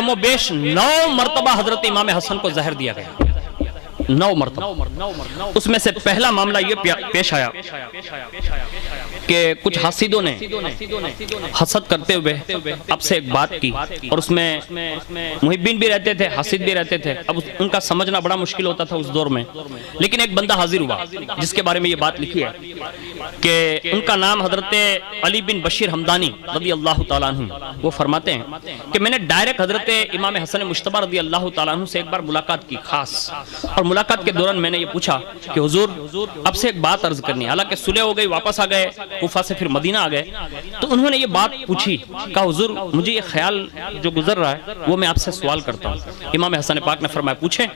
کم و بیش 9 مرتبہ حضرت امام حسن کو زہر دیا گیا، 9 مرتبہ۔ اس میں سے پہلا معاملہ یہ پیش آیا کہ کچھ حاسدوں نے حسد کرتے ہوئے اب سے ایک بات کی، اور اس میں محبین بھی رہتے تھے، حاسد بھی رہتے تھے، اب ان کا سمجھنا بڑا مشکل ہوتا تھا اس دور میں۔ لیکن ایک بندہ حاضر ہوا جس کے بارے میں یہ بات لکھی ہے کہ ان کا نام حضرت علی بن بشیر حمدانی رضی اللہ تعالیٰ عنہ، وہ فرماتے ہیں کہ میں نے ڈائریکٹ حضرت امام حسن مجتبی رضی اللہ تعالیٰ عنہ سے ایک بار ملاقات کی خاص، اور ملاقات کے دوران میں نے یہ پوچھا کہ حضور اب سے ایک بات عرض کرنی ہے، حالانکہ صلح ہو گئی، واپس آ گئے کوفہ سے، پھر مدینہ آ گئے، تو انہوں نے یہ بات پوچھی، کہا حضور مجھے یہ خیال جو گزر رہا ہے وہ میں آپ سے سوال کرتا ہوں۔ امام حسن پاک نے فرمایا پوچھیں؟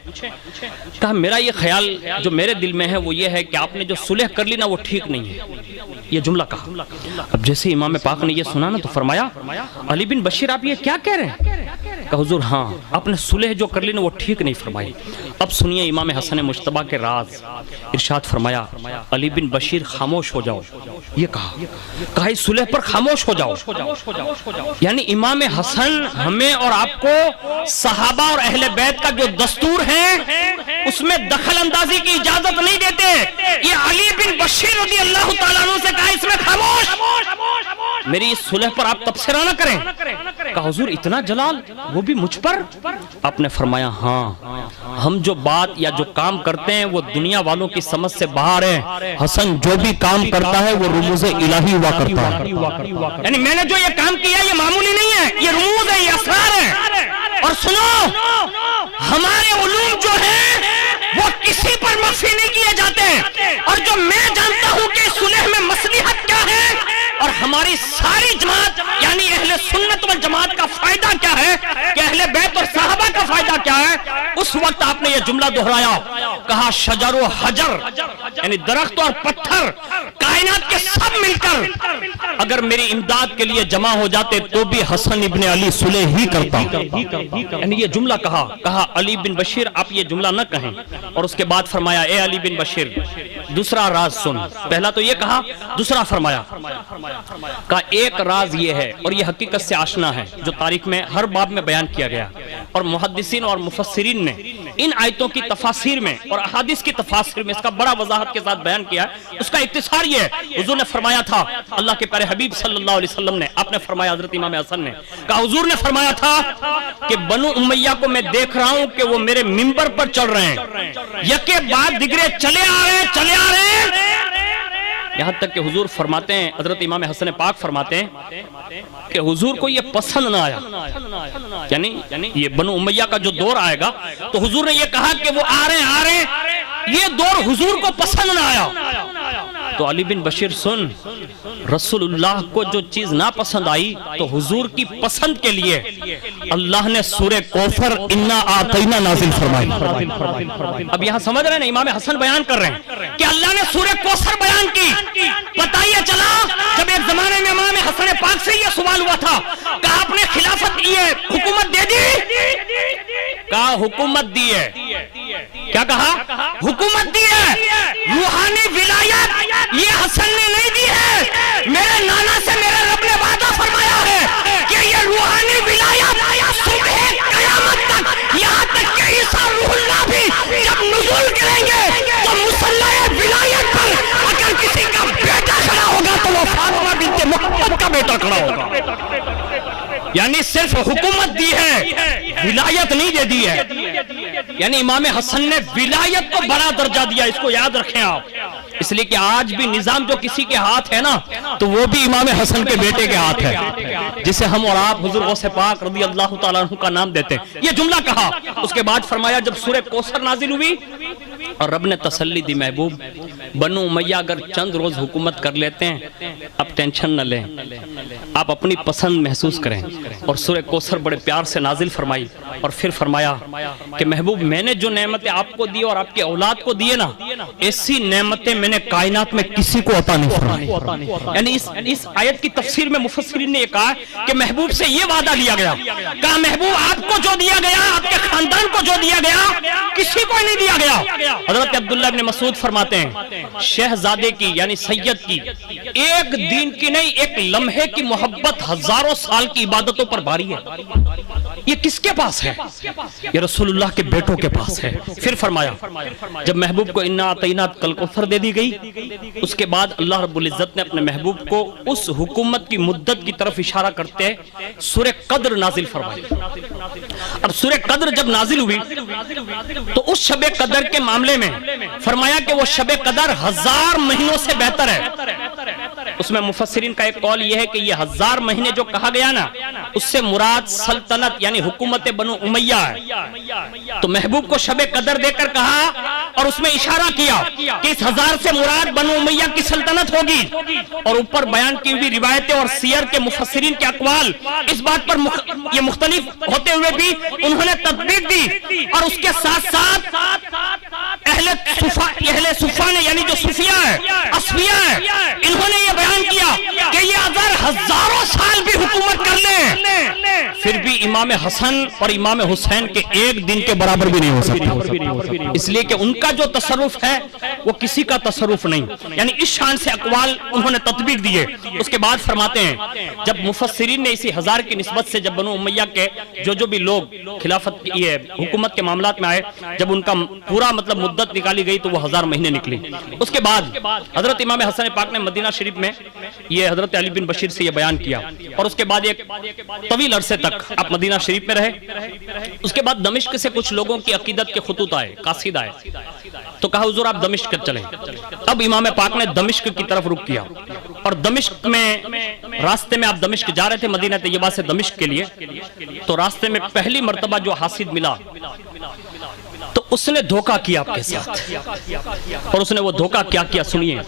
کہا میرا یہ خیال جو میرے دل میں ہے وہ یہ ہے کہ آپ نے جو صلح کر لی نا وہ ٹھیک نہیں ہے، یہ جملہ کہا۔ اب جیسے امام پاک نے یہ سنا نا تو فرمایا علی بن بشیر آپ یہ کیا کہہ رہے ہیں؟ کہا حضور ہاں آپ نے صلح جو کر لی نا وہ ٹھیک نہیں فرمائی۔ اب سنیے امام حسن مجتبی کے راز، ارشاد فرمایا علی بن بشیر خاموش ہو جاؤ، یہ کہا اس صلح پر خاموش ہو جاؤ، یعنی امام حسن ہمیں اور آپ کو صحابہ اور اہل بیت کا جو دستور ہے اس میں دخل اندازی کی اجازت نہیں دیتے، یہ علی بن بشیر رضی اللہ تعالیٰ عنہ سے کہا اس میں خاموش، میری اس صلح پر آپ تبصرہ نہ کریں۔ کہا حضور اتنا جلال وہ بھی مجھ پر؟ آپ نے فرمایا ہاں ہم جو بات یا جو کام کرتے ہیں وہ دنیا والوں کی سمجھ سے باہر ہے، حسن جو بھی کام کرتا ہے وہ رموز الہی ہوا کرتا ہے، یعنی میں نے جو یہ کام کیا یہ معمولی نہیں ہے، یہ رموز ہے، یہ اسرار ہے۔ اور سنو ہمارے علوم جو ہیں وہ کسی پر مخفی نہیں کیے جاتے، اور جو میں جانتا ہوں کہ صلح میں مصلحت کیا ہے اور ہماری ساری جماعت یعنی اہل سنت والجماعت کا فائدہ کیا ہے کہ اہل بیت اور صحابہ کا فائدہ کیا ہے، اس وقت آپ نے یہ جملہ دہرایا، کہا شجر و حجر یعنی درخت اور پتھر کائنات کے سب مل کر اگر میری امداد کے لیے جمع ہو جاتے تو بھی حسن ابن علی صلح ہی کرتا، یعنی یہ جملہ کہا علی بن بشیر آپ یہ جملہ نہ کہیں، اور اس کے بعد فرمایا اے علی بن بشیر دوسرا راز سن، پہلا تو یہ کہا، دوسرا فرمایا کہا ایک راز یہ ہے اور یہ حقیقت سے آشنا ہے جو تاریخ میں ہر باب میں بیان کیا گیا، اور محدثین اور مفسرین نے ان آیتوں کی تفاسیر میں اور احادیث کی تفاسیر میں اس کا بڑا وضاحت کے ساتھ بیان کیا ہے۔ اس کا اختصار یہ ہے، حضور نے فرمایا تھا، اللہ کے پیارے حبیب صلی اللہ علیہ وسلم نے، آپ نے فرمایا حضرت امام حسن نے کہا حضور نے فرمایا تھا کہ بنو امیہ کو میں دیکھ رہا ہوں کہ وہ میرے منبر پر چڑھ رہے ہیں، یکے بعد دیگرے چلے آ رہے ہیں، یہاں تک کہ حضور فرماتے ہیں، حضرت امام حسن پاک فرماتے ہیں کہ حضور کو یہ پسند نہ آیا، یعنی یہ بنو امیہ کا جو دور آئے گا تو حضور نے یہ کہا کہ وہ آ رہے ہیں، یہ دور حضور کو پسند نہ آیا۔ تو علی بن بشیر سن، رسول اللہ کو جو چیز نہ پسند آئی تو حضور کی پسند کے لیے اللہ نے سورہ کوثر انا آتینا نازل فرمائی۔ اب یہاں سمجھ رہے ہیں امام حسن بیان کر رہے ہیں کہ اللہ نے سورہ کوثر بیان کی، پتہ یہ چلا جب ایک زمانے میں امام حسن پاک سے یہ سوال ہوا تھا کہ آپ نے خلافت یہ حکومت دے دی، کہا حکومت دی ہے، کیا کہا حکومت دی ہے، روحانی ولایت یہ حسن نے نہیں دی ہے، میرے نانا سے میرے رب نے وعدہ فرمایا ہے کہ یہ روحانی ولایت صبح قیامت تک، یہاں تک کہ عیسیٰ روح اللہ بھی جب نزول کریں گے تو مصلی ولایت پر اگر کسی کا بیٹا کھڑا ہوگا تو وہ فاطمہ بنت محمد کا بیٹا کھڑا ہوگا، یعنی صرف حکومت دی ہے، ولایت نہیں دے دی ہے، یعنی امام حسن نے ولایت کو بڑا درجہ دیا، اس کو یاد رکھیں آپ، اس لیے کہ آج بھی نظام جو کسی کے ہاتھ ہے نا تو وہ بھی امام حسن کے بیٹے کے ہاتھ ہے، جسے ہم اور آپ حضور غوث پاک رضی اللہ تعالیٰ عنہ کا نام دیتے ہیں۔ یہ جملہ کہا، اس کے بعد فرمایا جب سورہ کوثر نازل ہوئی اور رب نے تسلی دی محبوب بنو امیہ اگر چند روز حکومت کر لیتے ہیں اب ٹینشن نہ لیں، آپ اپنی پسند محسوس کریں، اور سورہ کوثر بڑے پیار سے نازل فرمائی، اور پھر فرمایا کہ محبوب میں نے جو نعمتیں آپ کو دی اور آپ کے اولاد کو دیے نا ایسی نعمتیں میں نے کائنات میں کسی کو عطا نہیں فرمائی، یعنی اس آیت کی تفسیر میں مفسرین نے یہ کہا کہ محبوب سے یہ وعدہ لیا گیا، کہا محبوب آپ کو جو دیا گیا آپ کے خاندان کو جو دیا گیا کسی کو نہیں دیا گیا۔ حضرت عبداللہ ابن مسعود فرماتے ہیں شہزادے کی یعنی سید کی ایک دن کی نہیں ایک لمحے کی محبت ہزاروں سال کی عبادتوں پر بھاری ہے، یہ کس کے پاس ہے؟ یہ رسول اللہ کے بیٹوں کے پاس ہے۔ پھر فرمایا جب محبوب کو انا اعطیناک الکوثر دے دی گئی، اس کے بعد اللہ رب العزت نے اپنے محبوب کو اس حکومت کی مدت کی طرف اشارہ کرتے سورہ قدر نازل فرمائی۔ اور سورہ قدر جب نازل ہوئی تو اس شب قدر کے معاملے میں فرمایا کہ وہ شب قدر 1000 مہینوں سے بہتر ہے۔ اس میں مفسرین کا ایک قول یہ ہے کہ یہ 1000 مہینے جو کہا گیا نا، اس سے مراد سلطنت یعنی حکومت بنو امیہ ہے۔ تو محبوب کو شب قدر دے کر کہا اور اس میں اشارہ کیا کہ اس 1000 سے مراد بنو امیہ کی سلطنت ہوگی، اور اوپر بیان کی ہوئی روایتیں اور سیر کے مفسرین کے اقوال اس بات پر یہ مختلف ہوتے ہوئے بھی انہوں نے تطبیق دی۔ اور اس کے ساتھ ساتھ اہل صفا نے یعنی جو صفیہ ہے، اصفیاء ہے، انہوں نے یہ بیان کیا کہ یہ اگر ہزاروں سال بھی حکومت کر لیں پھر بھی امام حسن اور امام حسین کے ایک دن کے برابر بھی نہیں ہو سکتا، اس لیے کہ ان کا جو تصرف ہے وہ کسی کا تصرف نہیں، یعنی اس شان سے اقوال انہوں نے تطبیق دیے۔ اس کے بعد فرماتے ہیں جب مفسرین نے اسی 1000 کی نسبت سے جب بنو امیہ کے جو بھی لوگ خلافت یہ حکومت کے معاملات میں آئے، جب ان کا پورا مطلب مدت نکالی گئی تو وہ 1000 مہینے نکلی۔ اس کے بعد حضرت امام حسن پاک نے مدینہ شریف میں یہ حضرت علی بن بشیر سے یہ بیان کیا، اور اس کے بعد ایک طویل عرصے تک آپ مدینہ شریف میں رہے۔ اس کے بعد دمشق سے کچھ لوگوں کی عقیدت کے خطوط آئے، قاصد آئے، تو کہا حضور آپ دمشق چلیں۔ اب امام پاک نے دمشق کی طرف رخ کیا، اور دمشق میں راستے میں آپ دمشق جا رہے تھے مدینہ طیبہ سے دمشق کے لیے، تو راستے میں پہلی مرتبہ جو حاسد ملا تو اس نے دھوکہ کیا آپ کے ساتھ، اور اس نے وہ دھوکہ کیا کیا سنیے۔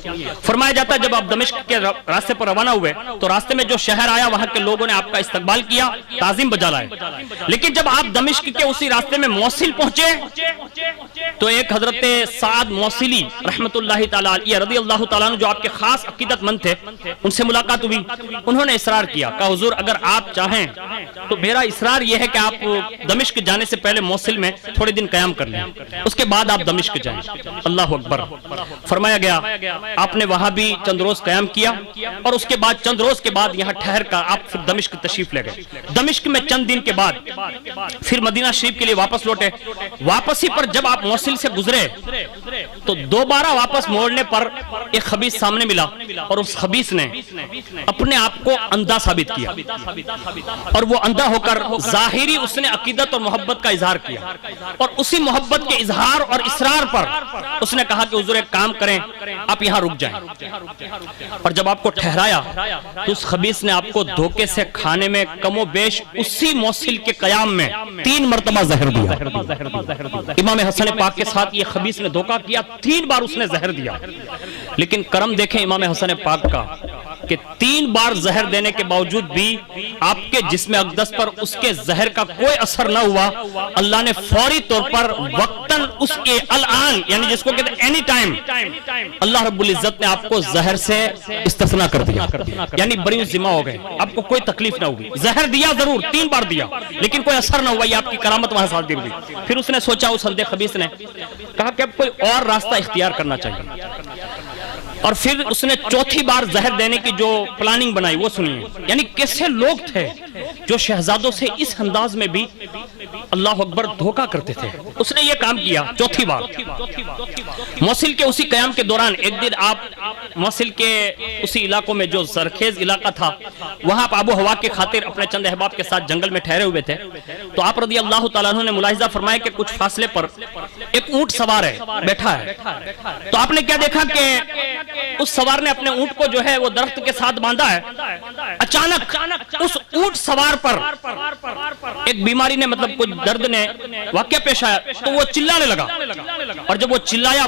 فرمایا جاتا ہے جب آپ دمشق کے راستے پر روانہ ہوئے تو راستے میں جو شہر آیا وہاں کے لوگوں نے آپ کا استقبال کیا، تعظیم بجا لائے، لیکن جب آپ دمشق کے اسی راستے میں موصل پہنچے تو ایک حضرت سعد موصلی رحمت اللہ تعالیٰ علیہ رضی اللہ تعالیٰ عنہ جو آپ کے خاص عقیدت مند تھے، ان سے ملاقات ہوئی۔ انہوں نے اصرار کیا، کہا حضور اگر آپ چاہیں تو میرا اصرار یہ ہے کہ آپ دمشق جانے سے پہلے موصل میں تھوڑے دن قیام کر لیں، اس کے بعد آپ دمشق جائیں۔ اللہ اکبر، فرمایا گیا آپ نے وہاں بھی چند روز قیام کیا، اور اس کے بعد چند روز کے بعد یہاں ٹھہر کر آپ پھر دمشق تشریف لے گئے۔ دمشق میں چند دن کے بعد پھر مدینہ شریف کے لیے واپس لوٹے۔ واپسی پر جب آپ موصل سے گزرے تو دوبارہ واپس موڑنے پر ایک خبیث سامنے ملا، اور اس خبیث نے اپنے آپ کو اندھا ثابت کیا، اور وہ اندھا ہو کر ظاہری اس نے عقیدت اور محبت کا اظہار کیا، اور اسی محبت کے اظہار اور اصرار پر اس نے کہا کہ حضور ایک کام کریں، آپ یہاں رک جائیں۔ اور جب آپ کو ٹھہرایا تو اس خبیث نے آپ کو دھوکے سے کھانے میں کم و بیش اسی موصل کے قیام میں 3 مرتبہ زہر دیا۔ امام حسن پاک کے ساتھ یہ خبیث نے دھوکہ کیا، 3 بار اس نے زہر دیا، لیکن کرم دیکھیں امام حسن پاک کا کہ 3 بار زہر دینے کے باوجود بھی آپ کے جسم اقدس پر اس کے زہر کا کوئی اثر نہ ہوا۔ اللہ نے فوری طور پر وقتاً اس کے الان یعنی جس کو کہتے ہیں اینی ٹائم، اللہ رب العزت نے آپ کو زہر سے استثناء کر دیا، یعنی بری ذمہ ہو گئے، آپ کو کوئی تکلیف نہ ہوئی۔ زہر دیا ضرور، 3 بار دیا، لیکن کوئی اثر نہ ہوا، یہ آپ کی کرامت وہاں صادر ہوئی۔ پھر اس نے سوچا، اس اندھے خبیث نے کہا کہ اب کوئی اور راستہ اختیار کرنا چاہیے، اور پھر اس نے 4تھی بار زہر دینے کی جو پلاننگ بنائی وہ سنیے۔ یعنی کیسے لوگ تھے جو شہزادوں سے اس انداز میں بھی اللہ اکبر دھوکہ کرتے تھے۔ اس نے یہ کام کیا 4تھی بار موصل کے اسی قیام کے دوران۔ ایک دن آپ موصل کے اسی علاقوں میں جو زرخیز علاقہ تھا وہاں آپ آب و ہوا کے خاطر اپنے چند احباب کے ساتھ جنگل میں ٹھہرے ہوئے تھے، تو آپ رضی اللہ تعالیٰ عنہ نے ملاحظہ فرمایا کہ کچھ فاصلے پر ایک اونٹ سوار ہے، بیٹھا ہے۔ تو آپ نے کیا دیکھا کہ اس سوار نے اپنے اونٹ کو جو ہے وہ درخت کے ساتھ باندھا ہے۔ اچانک اس اونٹ سوار پر ایک بیماری نے مطلب کچھ درد نے واقعہ پیش آیا، تو وہ چلانے لگا، اور جب وہ چلایا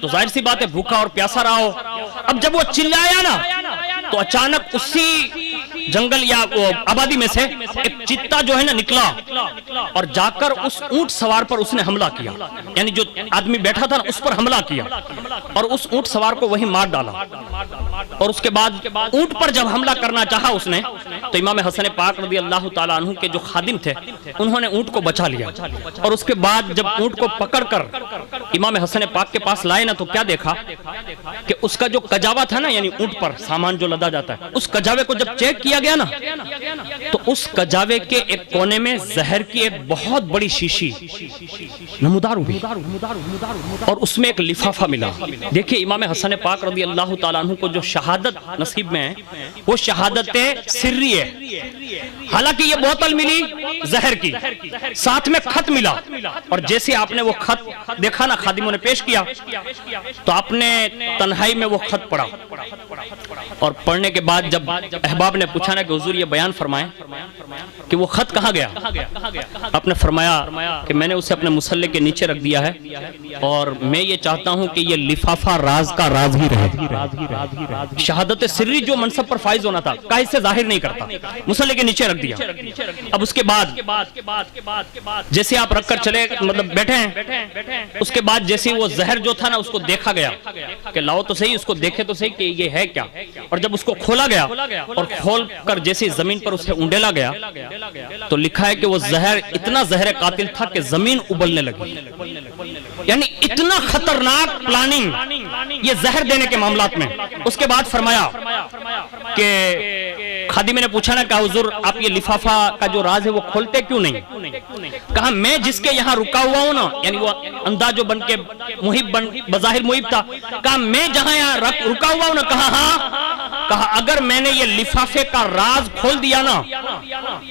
تو ظاہر سی بات ہے بھوکا اور پیاسا رہا ہو۔ اب جب وہ چلایا نا تو اچانک اسی جنگل یا آبادی میں سے ایک چیتا جو ہے نا نکلا، اور جا کر اس اونٹ سوار پر اس نے حملہ کیا، یعنی جو آدمی بیٹھا تھا نا اس پر حملہ کیا، اور اس اونٹ سوار کو وہی مار ڈالا۔ اور اس کے بعد اونٹ پر جب حملہ کرنا چاہا اس نے تو امام حسن پاک رضی اللہ تعالیٰ عنہ کے جو خادم تھے انہوں نے اونٹ کو بچا لیا، اور اس کے بعد جب اونٹ کو پکڑ کر امام حسن پاک کے پاس لائے نا تو کیا دیکھا کہ اس کا جو کجاوا تھا نا، یعنی اونٹ پر سامان جو لدا جاتا ہے، اس کجاوے کو جب چیک کیا گیا نا تو اس کجاوے کے ایک کونے میں زہر کی ایک بہت بڑی شیشی نمودار ہوئی اور اس میں ایک لفافہ ملا۔ دیکھیں امام حسن پاک رضی اللہ تعالیٰ عنہ کو جو شہادت نصیب میں ہے وہ شہادت سری ہے۔ حالانکہ یہ بوتل ملی زہر کی، ساتھ میں خط ملا، اور جیسے آپ نے وہ خط دیکھا نا، خادموں نے پیش کیا تو آپ نے تنہائی میں وہ خط پڑھا، اور پڑھنے کے بعد جب احباب نے پوچھا نا کہ حضور یہ بیان فرمائیں کہ وہ خط کہاں گیا، آپ نے فرمایا کہ میں نے اسے اپنے مصلے کے نیچے رکھ دیا ہے، اور میں یہ چاہتا ہوں کہ یہ لفافہ راز کا راز ہی رہے۔ شہادت سری جو منصب پر فائز ہونا تھا کہیں سے ظاہر نہیں کرتا، مصلے کے نیچے رکھ دیا۔ اب اس کے بعد جیسے آپ رکھ کر چلے مطلب بیٹھے ہیں، اس کے بعد جیسے وہ زہر جو تھا نا اس کو دیکھا گیا کہ لاؤ تو صحیح، اس کو دیکھے تو صحیح کہ یہ ہے کیا، اور جب اس کو کھولا گیا اور کھول کر جیسے زمین پر اسے اونڈیلا گیا تو لکھا ہے کہ وہ زہر اتنا زہر قاتل تھا کہ زمین ابلنے لگی۔ یعنی اتنا خطرناک پلاننگ یہ زہر دینے کے معاملات میں۔ اس کے بعد فرمایا کہ خادم نے پوچھا نا کہ حضور آپ یہ لفافہ کا جو راز ہے وہ کھولتے کیوں نہیں؟ کہا میں جس کے یہاں رکا ہوا ہوں نا، یعنی وہ اندھا جو بن کے محب بظاہر محب تھا، کہا میں جہاں یہاں رکا ہوا ہوں نا، کہا ہاں، کہا اگر میں نے یہ لفافے کا راز کھول دیا نا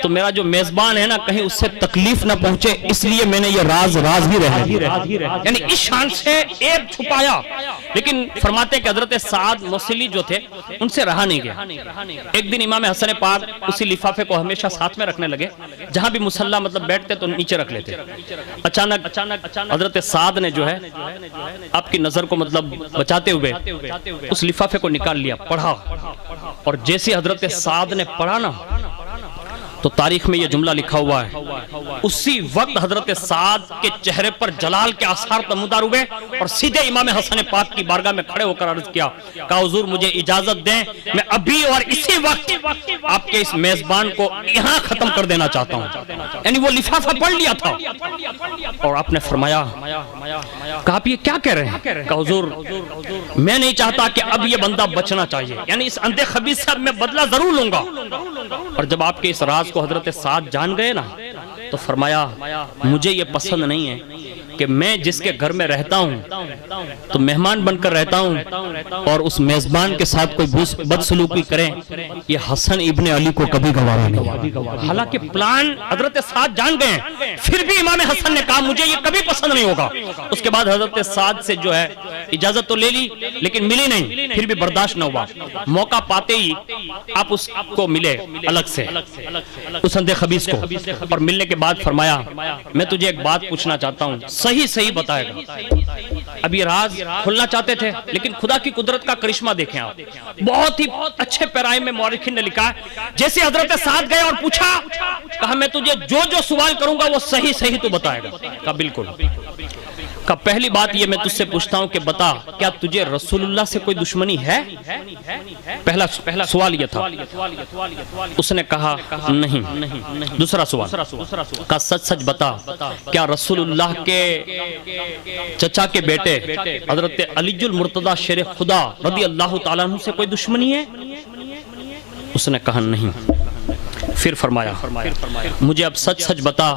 تو میرا جو میزبان ہے نا کہیں اس سے تکلیف نہ پہنچے، اس لیے میں نے یہ راز ہی رہے، یعنی اس شان سے ایک چھپایا۔ لیکن فرماتے ہیں کہ حضرت سعد موصلی جو تھے ان سے رہا نہیں گیا۔ ایک دن امام حسن پاک اسی لفافے کو ہمیشہ ساتھ میں رکھنے لگے، جہاں بھی مصلی مطلب بیٹھتے تو نیچے رکھ لیتے۔ اچانک حضرت سعد نے جو ہے آپ کی نظر کو مطلب بچاتے ہوئے اس لفافے کو نکال لیا، پڑھا، اور جیسے حضرت سعد نے پڑھا نا تو تاریخ میں یہ جملہ لکھا ہوا ہے، اسی وقت حضرت سعد کے چہرے پر جلال کے آثار نمودار ہوئے، اور سیدھے امام حسن پاک کی بارگاہ میں کھڑے ہو کر عرض کیا، کہا حضور مجھے اجازت دیں، میں ابھی اور اسی وقت آپ کے اس میزبان کو یہاں ختم کر دینا چاہتا ہوں۔ یعنی وہ لفافہ پڑھ لیا تھا، اور آپ نے فرمایا، کہا آپ یہ کیا کہہ رہے ہیں؟ کہا حضور میں نہیں چاہتا کہ اب یہ بندہ بچنا چاہیے، یعنی اس اندھے خبیث سے میں بدلہ ضرور لوں گا۔ اور جب آپ کے اس راز کو حضرت سعد جان گئے نا تو فرمایا مجھے یہ پسند نہیں ہے کہ میں جس کے گھر میں رہتا ہوں تو مہمان بن کر رہتا ہوں اور اس میزبان کے ساتھ کوئی بدسلوکی کرے، یہ حسن ابن علی کو کبھی گوارا نہیں۔ حالانکہ پلان حضرت سعد جان گئے ہیں، پھر بھی امام حسن نے کہا مجھے یہ کبھی پسند نہیں ہوگا۔ اس کے بعد حضرت سعد سے جو ہے اجازت تو لے لی لیکن ملی نہیں، پھر بھی برداشت نہ ہوا۔ موقع پاتے ہی آپ اس کو ملے الگ سے اس اندھے خبیث کو، اور ملنے کے بعد فرمایا میں تجھے ایک بات پوچھنا چاہتا ہوں، صحیح بتائے گا۔ اب یہ راز کھلنا چاہتے تھے لیکن خدا کی قدرت کا کرشمہ دیکھیں آپ، بہت ہی اچھے پیرائے میں مورخین نے لکھا ہے جیسے حضرت سعد گئے اور پوچھا، کہا میں تجھے جو سوال کروں گا وہ صحیح تو بتائے گا۔ کہا بالکل۔ کہا پہلی بات یہ میں تجھ سے پوچھتا ہوں کہ بتا کیا تجھے رسول اللہ سے کوئی دشمنی ہے؟ پہلا سوال یہ تھا۔ اس نے کہا نہیں۔ دوسرا سوال، کہا سچ بتا کیا رسول اللہ کے چچا کے بیٹے حضرت علی المرتضی شیر خدا رضی اللہ تعالیٰ عنہ سے کوئی دشمنی ہے؟ اس نے کہا نہیں۔ پھر فرمایا مجھے اب سچ بتا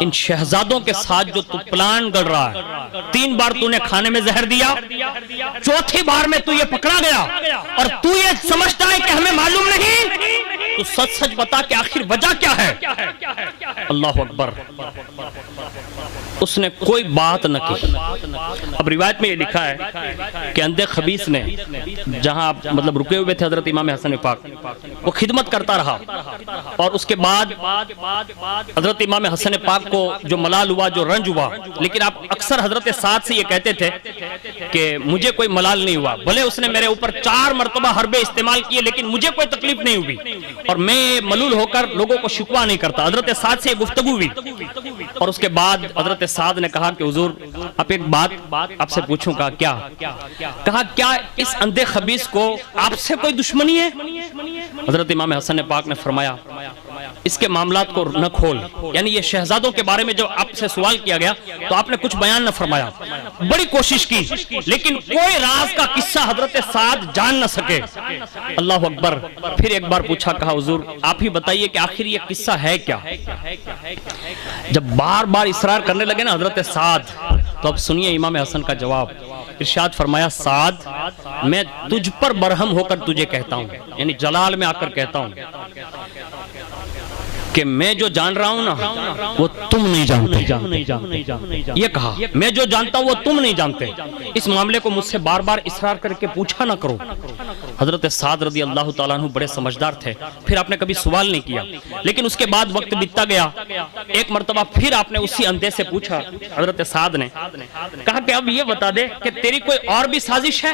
ان شہزادوں کے ساتھ جو تو پلان گڑ رہا ہے، 3 بار تو نے کھانے میں زہر دیا، 4تھی بار میں تو یہ پکڑا گیا اور تو یہ سمجھتا ہے کہ ہمیں معلوم نہیں، تو سچ بتا کہ آخر وجہ کیا ہے؟ اللہ اکبر۔ اس نے کوئی بات نہ کی۔ اب روایت میں یہ لکھا ہے کہ اندھے خبیث نے جہاں مطلب رکے ہوئے تھے حضرت امام حسن پاک، وہ خدمت کرتا رہا، اور اس کے بعد حضرت امام حسن پاک کو جو ملال ہوا، جو رنج ہوا، لیکن آپ اکثر حضرت سعد سے یہ کہتے تھے کہ مجھے کوئی ملال نہیں ہوا، بھلے اس نے میرے اوپر 4 مرتبہ حربے استعمال کیے لیکن مجھے کوئی تکلیف نہیں ہوئی، اور میں ملول ہو کر لوگوں کو شکوہ نہیں کرتا۔ حضرت سعد سے یہ گفتگو ہوئی، اور اس کے بعد حضرت سعد نے کہا کہ حضور آپ ایک بات آپ سے پوچھوں گا کیا؟ کہا کیا اس اندھے خبیث کو آپ سے کوئی دشمنی ہے؟ حضرت امام حسن پاک نے فرمایا اس کے معاملات کو نہ کھول. یعنی یہ شہزادوں کے بارے میں جب آپ سے سوال کیا گیا تو آپ نے کچھ بیان نہ فرمایا. بڑی کوشش کی لیکن کوئی راز کا قصہ حضرت سعد جان نہ سکے. اللہ اکبر. پھر ایک بار پوچھا, کہا حضور آپ ہی بتائیے کہ آخر یہ قصہ ہے کیا. جب بار بار اصرار کرنے لگے نا حضرت سعد, تو اب سنیے امام حسن کا جواب. ارشاد فرمایا, سعد میں تجھ پر برہم ہو کر تجھے کہتا ہوں, یعنی جلال میں آ کر کہتا ہوں کہ میں جو جان رہا ہوں نا وہ تم نہیں جانتے. یہ کہا, میں جو جانتا ہوں وہ تم نہیں جانتے. اس معاملے کو مجھ سے بار بار اصرار کر کے پوچھا نہ کرو. حضرت سعد رضی اللہ تعالیٰ عنہ بڑے سمجھدار تھے. پھر آپ نے کبھی سوال نہیں کیا. لیکن اس کے بعد وقت بیتتا گیا. ایک مرتبہ پھر آپ نے اسی اندے سے پوچھا. حضرت سعد نے کہا کہ اب یہ بتا دے کہ تیری کوئی اور بھی سازش ہے.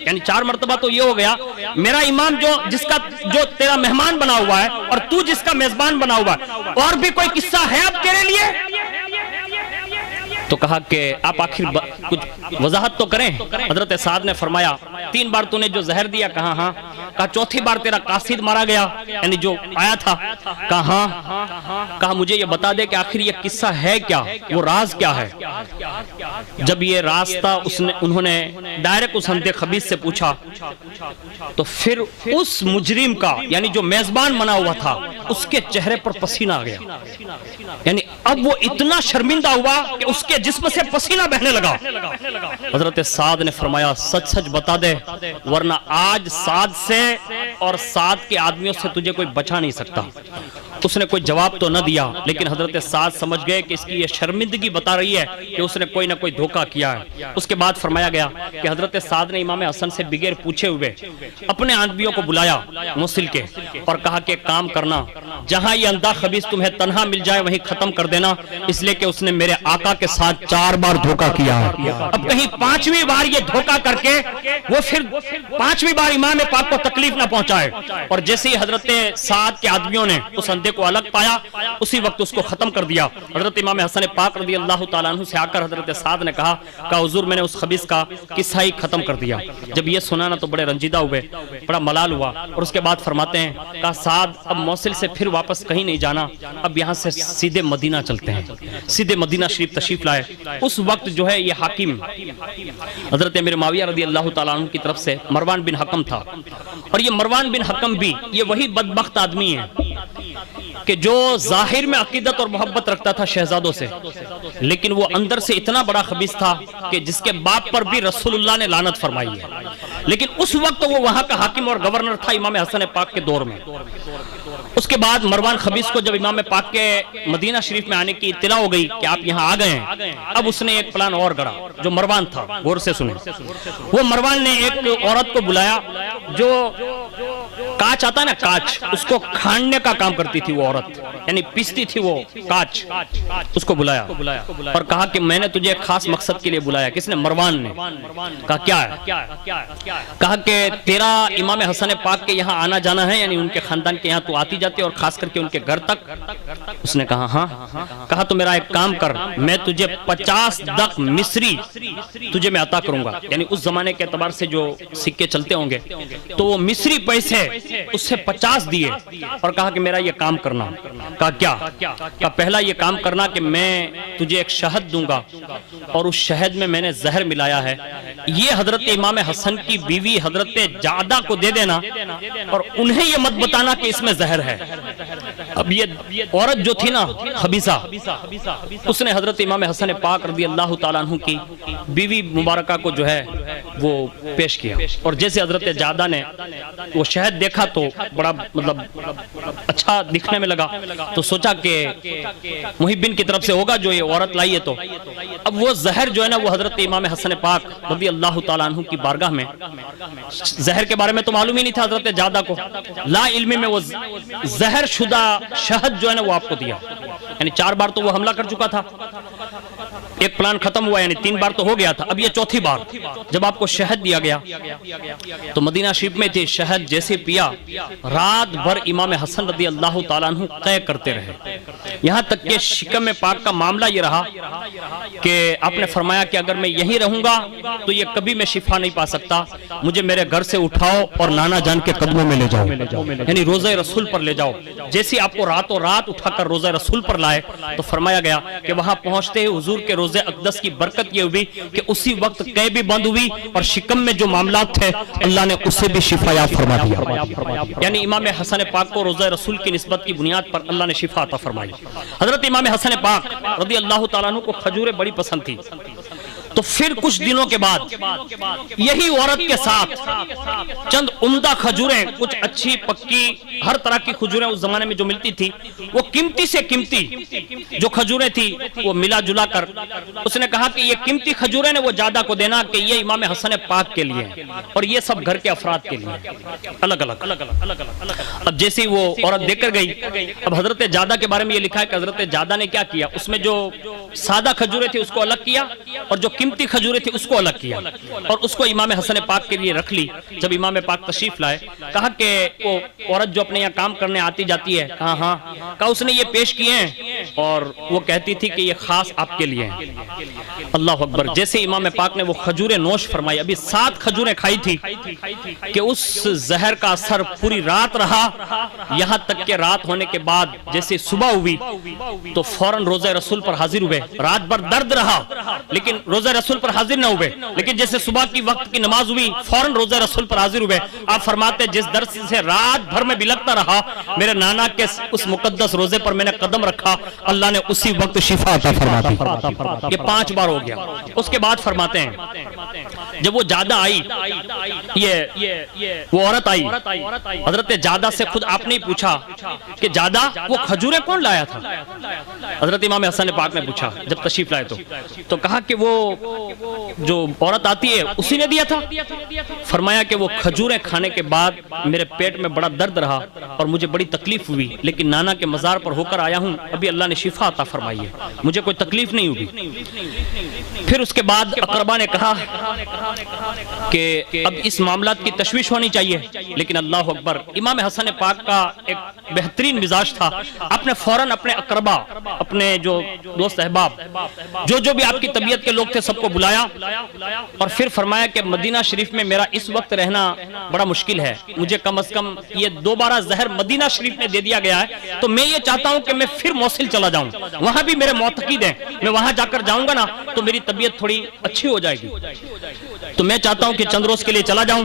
یعنی 4 مرتبہ تو یہ ہو گیا, میرا امام جو تیرا مہمان بنا ہوا ہے اور تو جس کا میزبان بنا ہوا ہے, اور بھی کوئی قصہ ہے اب تیرے لیے. تو کہا کہ آپ آخر کچھ وضاحت تو کریں. حضرت سعد نے فرمایا, 3 بار تو نے جو زہر دیا. کہا ہاں. کہا چوتھی بار تیرا قاصد مارا گیا, یعنی جو آیا تھا. کہا ہاں. کہا مجھے یہ بتا دے کہ آخر یہ قصہ ہے کیا, وہ راز کیا ہے. جب یہ راز تھا انہوں نے ڈائریکٹ اس اندھے خبیث سے پوچھا, تو پھر اس مجرم کا, یعنی جو میزبان بنا ہوا تھا, اس کے چہرے پر پسینہ آ گیا. یعنی اب وہ اتنا شرمندہ ہوا کہ اس کے جسم سے پسینہ بہنے لگا. حضرت سعد نے فرمایا, سچ سچ بتا دے ورنہ آج سعد سے اور سعد کے آدمیوں سے تجھے کوئی بچا نہیں سکتا. اس نے کوئی جواب تو نہ دیا, لیکن حضرت سعد سمجھ گئے کہ اس کی یہ شرمندگی بتا رہی ہے کہ اس نے کوئی نہ کوئی دھوکہ کیا ہے. اس کے بعد فرمایا گیا کہ حضرت سعد نے امام حسن سے بغیر پوچھے ہوئے اپنے آدمیوں کو بلایا موصل کے, اور کہا کہ کام کرنا, جہاں یہ اندھا خبیث تمہیں تنہا مل جائے وہیں ختم کر دینا, اس لیے کہ اس نے میرے آقا کے ساتھ 4 بار دھوکہ کیا ہے. اب کہیں 5ویں بار یہ دھوکہ کر کے وہ پھر 5ویں بار امام پاک کو تکلیف نہ پہنچائے. اور جیسے ہی حضرت سعد کے آدمیوں نے اس اندھے کو الگ پایا, اسی وقت اس کو ختم کر دیا. حضرت امام حسن پاک رضی اللہ تعالیٰ عنہ سے آ کر حضرت سعد نے کہا کہ حضور میں نے اس خبیث کا قصہ ہی ختم کر دیا. جب یہ سنا نا تو بڑے رنجیدہ ہوئے, بڑا ملال ہوا. اور اس کے بعد فرماتے ہیں, کہا سعد اب موصل سے پھر واپس کہیں نہیں جانا, اب یہاں سے سیدھے مدینہ چلتے ہیں. سیدھے مدینہ شریف تشریف لائے. اس وقت جو ہے یہ حاکم حضرت امیر معاویہ رضی اللہ تعالیٰ عنہ کی طرف سے مروان بن حکم تھا. اور یہ مروان بن حکم بھی یہ وہی بدبخت آدمی ہے کہ جو ظاہر میں عقیدت اور محبت رکھتا تھا شہزادوں سے, لیکن وہ اندر سے اتنا بڑا خبیث تھا کہ جس کے باپ پر بھی رسول اللہ نے لعنت فرمائی ہے. لیکن اس وقت وہ وہاں کا حاکم اور گورنر تھا امام حسن پاک کے دور میں. اس کے بعد مروان خبیث کو جب امام پاک کے مدینہ شریف میں آنے کی اطلاع ہو گئی کہ آپ یہاں آ گئے ہیں, اب اس نے ایک پلان اور گڑا. جو مروان تھا, غور سے سنیں, وہ مروان نے ایک عورت کو بلایا جو کاچ آتا ہے نا, کاچ, اس کو کھاننے کا کام کرتی تھی وہ عورت, یعنی پیستی تھی وہ کاچ. اس کو بلایا اور کہا کہ میں نے تجھے ایک خاص مقصد کے لیے بلایا. کس نے؟ مروان نے. کہا کیا ہے؟ کہا کہ تیرا امام حسن پاک کے یہاں آنا جانا ہے, یعنی ان کے خاندان کے یہاں تو آتی جاتی اور خاص کر کے ان کے گھر تک. اس نے کہا ہاں. کہا تو میرا ایک کام کر, میں تجھے 50 دق مصری تجھے میں عطا کروں گا. یعنی اس زمانے کے اعتبار سے جو سکے چلتے ہوں گے تو وہ مصری پیسے اس سے 50 دیے, اور کہا کہ میرا یہ کام کرنا. کہا کیا؟ کہا پہلا یہ کام کرنا کہ میں تجھے ایک شہد دوں گا, اور اس شہد میں نے زہر ملایا ہے, یہ حضرت امام حسن کی بیوی حضرت جعدہ کو دے دینا, اور انہیں یہ مت بتانا کہ اس میں زہر ہے. اب یہ عورت جو تھی نا خبیثہ, اس نے حضرت امام حسن پاک رضی اللہ تعالیٰ عنہ کی بیوی مبارکہ کو جو ہے وہ پیش کیا. اور جیسے حضرت جعدہ نے وہ شہد دیکھا تو بڑا مطلب اچھا دکھنے میں لگا, تو سوچا کہ محب بن کی طرف سے ہوگا جو یہ عورت لائی ہے. تو اب وہ زہر جو ہے نا وہ حضرت امام حسن پاک رضی اللہ تعالیٰ عنہ کی بارگاہ میں, زہر کے بارے میں تو معلوم ہی نہیں تھا حضرت جعدہ کو, لا علمی میں وہ زہر شدہ شہد جو ہے نا وہ آپ کو دیا. یعنی 4 بار تو وہ حملہ کر چکا تھا, ایک پلان ختم ہوا، یعنی 3 بار تو ہو گیا تھا، اب یہ 4تھی بار جب آپ کو شہد دیا گیا تو مدینہ شریف میں تھی، شہد جیسے پیا رات بھر امام حسن رضی اللہ تعالیٰ عنہ قے کرتے رہے، یہاں تک کہ شکم پاک کا معاملہ یہ رہا کہ آپ نے فرمایا کہ اگر میں یہیں رہوں گا تو یہ کبھی میں شفا نہیں پا سکتا، مجھے میرے گھر سے اٹھاؤ اور نانا جان کے قدموں میں لے جاؤ، یعنی روزہ رسول پر لے جاؤ۔ جیسے آپ کو راتوں رات اٹھا کر روزہ رسول پر لائے تو فرمایا گیا کہ وہاں پہنچتے ہی حضور کے روزے اقدس کی برکت یہ ہوئی کہ اسی وقت قے بھی بند ہوئی اور شکم میں جو معاملات تھے اللہ نے اسے بھی شفا یاب فرما دیا، یعنی امام حسن پاک کو روزہ رسول کی نسبت کی بنیاد پر اللہ نے شفا عطا فرمائی۔ حضرت امام حسن پاک رضی اللہ تعالیٰ عنہ کو کھجوریں بڑی پسند تھی، تو پھر کچھ دنوں کے بعد یہی عورت کے ساتھ چند عمدہ کھجوریں، کچھ اچھی پکی ہر طرح کی کھجوریں اس زمانے میں جو ملتی تھی، وہ قیمتی سے قیمتی جو کھجوریں تھی وہ ملا جلا کر اس نے کہا کہ یہ قیمتی کھجوریں نے وہ جادہ کو دینا کہ یہ امام حسن پاک کے لیے اور یہ سب گھر کے افراد کے لیے الگ الگ۔ اب جیسی وہ عورت دے کر گئی، اب حضرت جادہ کے بارے میں یہ لکھا ہے کہ حضرت جادہ نے کیا کیا، اس میں جو سادہ کھجوریں تھی اس کو الگ کیا اور جو قیمتی کھجوریں تھی اس کو الگ کیا اور اس کو امام حسن پاک کے لیے رکھ لی۔ جب امام پاک تشریف لائے کہا کہ وہ عورت جو اپنے یہاں کام کرنے آتی جاتی ہے، کہا ہاں، کہا اس نے یہ پیش کیے ہیں اور وہ کہتی تھی کہ یہ خاص آپ کے لیے ہیں۔ اللہ اکبر، جیسے امام پاک نے وہ کھجوریں نوش فرمائی، ابھی 7 کھجوریں کھائی تھی کہ اس زہر کا اثر پوری رات رہا، یہاں تک کہ رات ہونے کے بعد جیسے صبح ہوئی تو فوراً روزہ رسول پر حاضر ہوئے۔ رات بھر درد رہا لیکن روزہ رسول پر حاضر نہ ہوئے، لیکن جیسے صبح کی وقت کی نماز ہوئی فوراً روزہ رسول پر حاضر ہوئے۔ آپ فرماتے جس درد سے رات بھر میں بلکتا رہا، میرے نانا کے اس مقدس روزے پر میں نے قدم رکھا، اللہ نے اسی وقت شفا عطا فرما دی۔ یہ 5 بار ہو گیا۔ اس کے بعد فرماتے ہیں جب وہ جادہ آئی، وہ عورت آئی، حضرت جادہ سے خود آپ نے پوچھا کہ جادہ وہ کھجوریں کون لایا تھا؟ حضرت امام حسن پاک نے پوچھا جب تشریف لائے تو کہا کہ وہ جو عورت آتی ہے اسی نے دیا تھا۔ فرمایا کہ وہ کھجوریں کھانے کے بعد میرے پیٹ میں بڑا درد رہا اور مجھے بڑی تکلیف ہوئی، لیکن نانا کے مزار پر ہو کر آیا ہوں، ابھی اللہ نے شفا عطا فرمائی ہے، مجھے کوئی تکلیف نہیں ہوئی۔ پھر اس کے بعد اقربا نے کہا کہ اب اس معاملات کی تشویش ہونی چاہیے، لیکن اللہ اکبر، امام حسن پاک کا ایک بہترین مزاج تھا، آپ نے فوراً اپنے اقربا، اپنے جو دوست احباب جو بھی آپ کی طبیعت کے لوگ تھے سب کو بلایا اور پھر فرمایا کہ مدینہ شریف میں میرا اس وقت رہنا بڑا مشکل ہے، مجھے کم از کم یہ 2 بار زہر مدینہ شریف میں دے دیا گیا ہے، تو میں یہ چاہتا ہوں کہ میں پھر موصل چلا جاؤں، وہاں بھی میرے معتقد ہیں، میں وہاں جا کر جاؤں گا نا تو میری طبیعت تھوڑی اچھی ہو جائے گی، تو میں چاہتا ہوں کہ چند روز کے لیے چلا جاؤں۔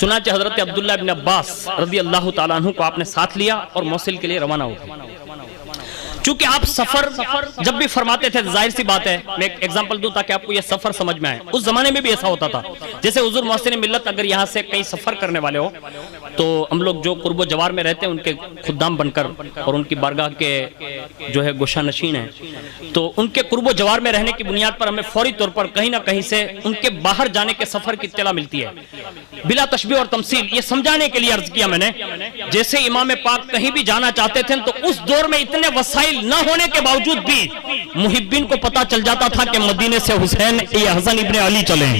چنانچہ حضرت عبداللہ ابن عباس رضی اللہ تعالیٰ عنہ کو آپ نے ساتھ لیا اور موصل کے لیے روانہ ہو گئے۔ چونکہ آپ سفر جب بھی فرماتے تھے، ظاہر سی بات ہے، میں ایک ایگزامپل دوں تاکہ آپ کو یہ سفر سمجھ میں آئے، اس زمانے میں بھی ایسا ہوتا تھا، جیسے حضور محسن ملت اگر یہاں سے کئی سفر کرنے والے ہو تو ہم لوگ جو قرب و جوار میں رہتے ہیں ان کے خدام بن کر اور ان کی بارگاہ کے جو ہے گوشہ نشین ہیں، تو ان کے قرب و جوار میں رہنے کی بنیاد پر ہمیں فوری طور پر کہیں نہ کہیں سے ان کے باہر جانے کے سفر کی اطلاع ملتی ہے۔ بلا تشبیہ اور تمثیل یہ سمجھانے کے لیے عرض کیا میں نے، جیسے امام پاک کہیں بھی جانا چاہتے تھے تو اس دور میں اتنے وسائل نہ ہونے کے باوجود بھی محبین کو پتا چل جاتا تھا کہ مدینے سے حسین یا حسن ابن علی چلیں،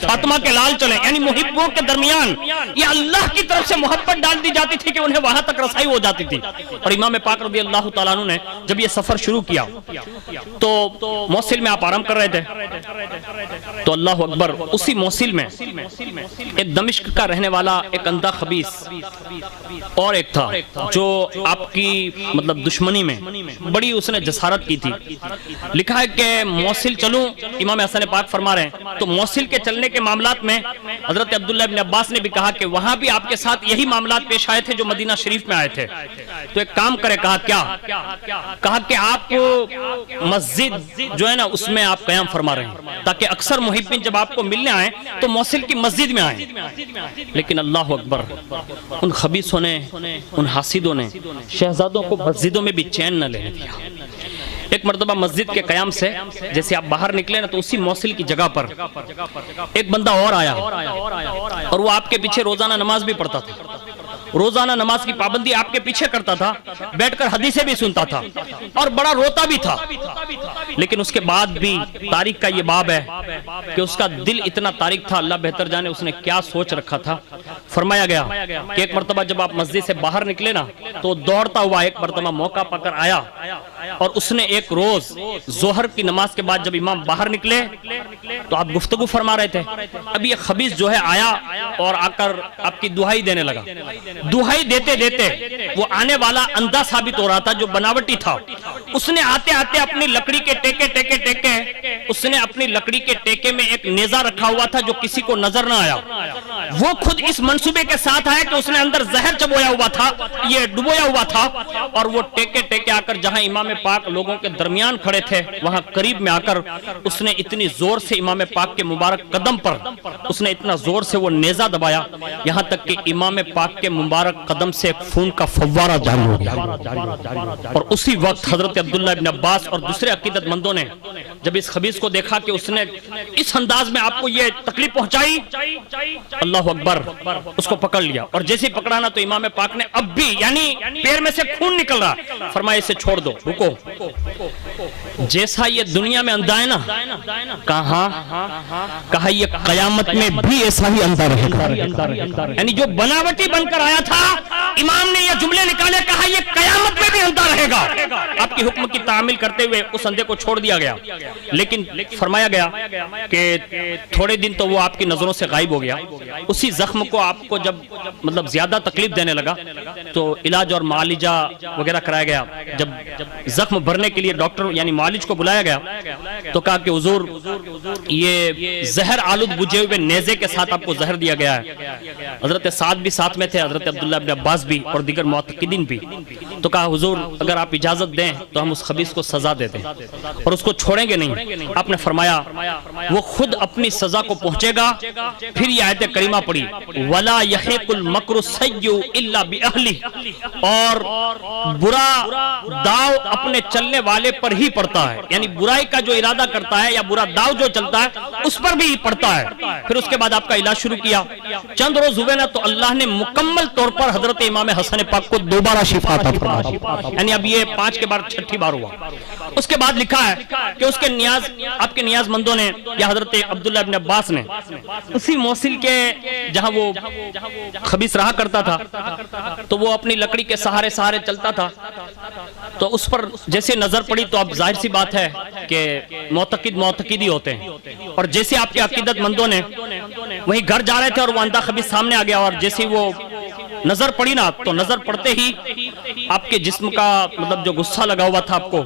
فاطمہ کے لال چلیں، یعنی محبوں کے درمیان یہ اللہ کی طرف سے محبت ڈال دی جاتی تھی کہ انہیں وہاں تک رسائی ہو جاتی تھی۔ اور امام پاک رضی اللہ تعالیٰ عنہ نے جب یہ سفر شروع کیا تو موصل میں آپ آرام کر رہے تھے، تو اللہ اکبر، اسی موصل میں ایک دمشق کا رہنے والا ایک اندھا خبیث اور ایک تھا جو آپ کی مطلب دشمنی میں بڑی اس نے جسارت کی تھی۔ لکھا ہے کہ موصل چلوں، امام حسن پاک فرما رہے ہیں، تو موصل کے چلنے کے معاملات میں حضرت عبداللہ ابن عباس نے بھی کہا کہ وہاں بھی آپ کے ساتھ یہی معاملات پیش آئے تھے جو مدینہ شریف میں آئے تھے، تو ایک کام کرے، کہا کیا؟ کہا کہ آپ مسجد جو ہے نا اس میں آپ قیام فرما رہے ہیں تاکہ اکثر محبین جب آپ کو ملنے آئیں تو موصل کی مسجد میں آئیں۔ لیکن اللہ اکبر، ان خبیثوں نے، ان حاسدوں نے شہزادوں کو مسجدوں میں بھی چین نہ لینے دیا۔ ایک مرتبہ مسجد کے قیام سے جیسے آپ باہر نکلے نا تو اسی موصل کی جگہ پر ایک بندہ اور آیا اور وہ آپ کے پیچھے روزانہ نماز بھی پڑھتا تھا، روزانہ نماز کی پابندی آپ کے پیچھے کرتا تھا، بیٹھ کر حدیثیں بھی سنتا تھا اور بڑا روتا بھی تھا۔ لیکن اس کے بعد بھی تاریخ کا یہ باب ہے کہ اس کا دل اتنا تاریخ تھا، اللہ بہتر جانے اس نے کیا سوچ رکھا تھا۔ فرمایا گیا کہ ایک مرتبہ جب آپ مسجد سے باہر نکلے نا تو دوڑتا ہوا ایک مرتبہ موقع پا کر آیا، اور اس نے ایک روز ظہر کی نماز کے بعد جب امام باہر نکلے تو آپ گفتگو فرما رہے تھے، اب یہ خبیث جو ہے آیا اور آ کر آپ کی دہائی دینے لگا۔ دہائی دیتے دیتے وہ آنے والا اندھا ثابت ہو رہا تھا جو بناوٹی تھا، اس نے آتے آتے اپنی لکڑی کے ٹیکے اس نے اپنی لکڑی کے ٹیکے میں ایک نیزہ رکھا ہوا تھا جو کسی کو نظر نہ آیا، وہ خود اس منصوبے کے ساتھ آیا کہ اس نے اندر زہر چبویا ہوا تھا، یہ ڈبویا ہوا تھا، اور وہ ٹیکے آ کر جہاں امام پاک لوگوں کے درمیان کھڑے تھے وہاں قریب میں آ کر اس نے اتنی زور سے امام پاک کے مبارک قدم پر اس نے اتنا زور سے وہ نیزہ دبایا یہاں تک کہ امام پاک کے مبارک قدم سے ایک خون کا فوارہ جاری ہو گیا۔ اور اسی وقت حضرت عبداللہ ابن عباس اور دوسرے عقیدت مندوں نے جب اس خبیث کو دیکھا کہ اس نے اس انداز میں آپ کو یہ تکلیف پہنچائی، اللہ اکبر، اس کو پکڑ لیا، اور جیسے پکڑانا تو امام پاک نے اب بھی یعنی پیر میں سے خون نکل رہا، فرمایا اسے چھوڑ دو، رکو، جیسا یہ دنیا میں اندھا ہے نا، کہا یہ قیامت میں بھی ایسا ہی اندھا رہے گا، یعنی جو بناوٹی بن کر آیا تھا امام نے یہ جملے نکالے، کہا یہ قیامت میں بھی اندھا رہے گا۔ آپ کی حکم کی تعمیل کرتے ہوئے اس اندھے کو چھوڑ دیا گیا، لیکن فرمایا گیا کہ تھوڑے دن تو وہ آپ کی نظروں سے غائب ہو گیا۔ اسی زخم کو آپ کو جب مطلب زیادہ تکلیف دینے لگا تو علاج اور معالجہ وغیرہ کرایا گیا۔ جب زخم بھرنے کے لیے ڈاکٹر یعنی معالج کو بلایا گیا تو کہا کہ حضور یہ زہر آلود بجھے ہوئے نیزے کے ساتھ آپ کو زہر دیا گیا ہے۔ حضرت سعد بھی ساتھ میں تھے، حضرت عبداللہ ابن عباس بھی اور دیگر معتقدین بھی، تو کہا حضور اگر آپ اجازت دیں تو ہم اس خبیث کو سزا دے دیں اور اس کو چھوڑیں گے نہیں۔ آپ نے فرمایا وہ خود اپنی سزا کو پہنچے گا۔ پھر یہ آیت کریمہ پڑھی وَلَا يَحِقُ الْمَكْرُ السَّيِّئُ إِلَّا بِأَهْلِهِ، اور برا داؤ اپنے چلنے والے پر ہی پڑتا ہے، یعنی برائی کا جو ارادہ کرتا ہے یا برا داؤ جو چلتا ہے اس پر بھی پڑتا ہے۔ پھر اس کے بعد آپ کا علاج شروع کیا، چند روز ہوئے نا تو اللہ نے مکمل طور پر حضرت امام حسن پاک کو دوبارہ شفا عطا فرمائی، یعنی اب یہ 5 کے بعد 6 بار ہوا۔ اس کے بعد لکھا ہے کہ اس کے نیاز آپ کے نیاز مندوں نے یا حضرت عبداللہ ابن عباس نے اسی موصل کے جہاں وہ خبیث رہا کرتا تھا تو وہ اپنی لکڑی کے سہارے چلتا تھا، تو اس پر جیسے نظر پڑی تو اب ظاہر سی بات ہے کہ معتقد ہی ہوتے ہیں، اور جیسے آپ کے عقیدت مندوں نے وہی گھر جا رہے تھے اور وہ اندھا خبیث سامنے آ گیا، اور جیسے وہ نظر پڑی نا تو نظر پڑتے ہی آپ کے جسم کا مطلب جو غصہ لگا ہوا تھا آپ کو